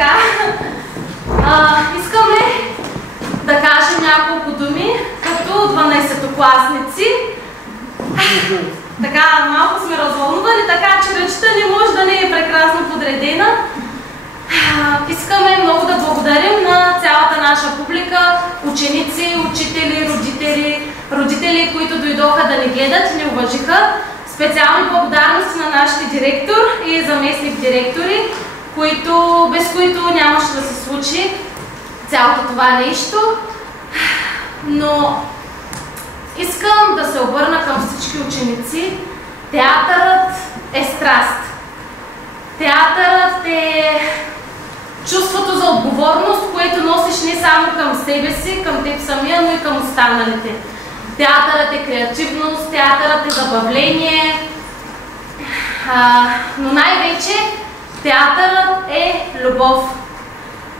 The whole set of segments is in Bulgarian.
Така, искаме да кажем няколко думи като 12-класници. Така, малко сме развълнувани, така че речта не може да не е прекрасно подредена. Искаме много да благодарим на цялата наша публика, ученици, учители, родители, които дойдоха да ни гледат и ни уважиха. Специални благодарности на нашите директор и заместник директори, без които нямаше да се случи цялото това нещо. Но искам да се обърна към всички ученици. Театърът е страст. Театърът е чувството за отговорност, което носиш не само към себе си, към теб самия, но и към останалите. Театърът е креативност, театърът е забавление, но най-вече театърът е любов.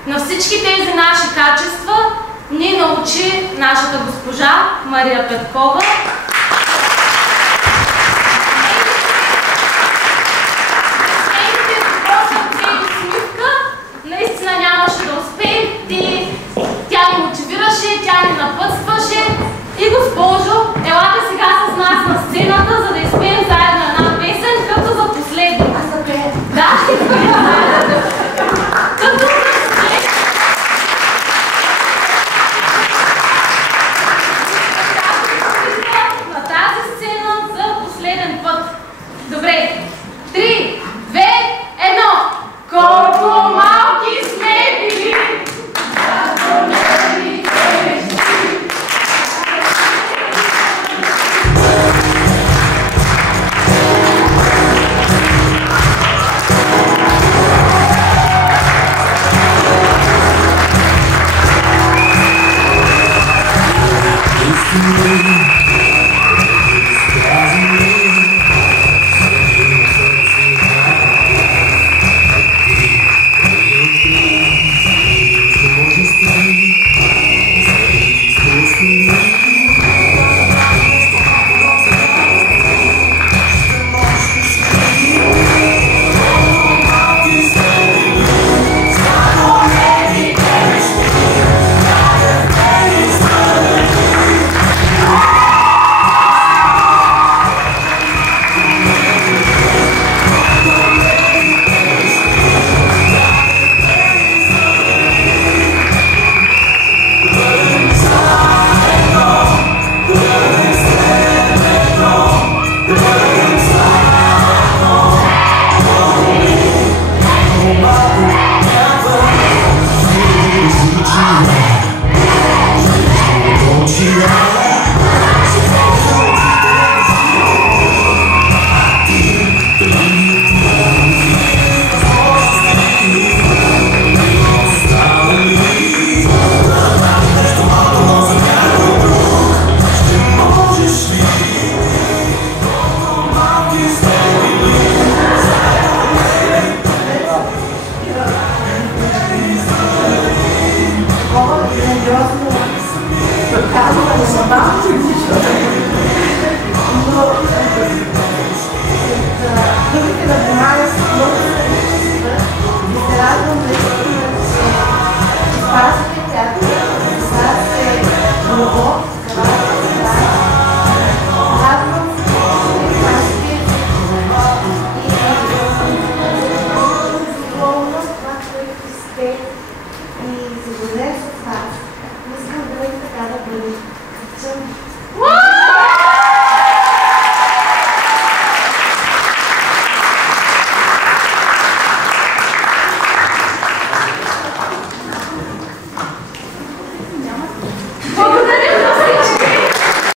На всички тези наши качества ни научи нашата госпожа Мария Петкова. Наистина нямаше да успеем. Тя ни мотивираше, тя ни напътстваше. И госпожо, елате сега с нас на сцената, за да изпеем заедно една песен, като за последно.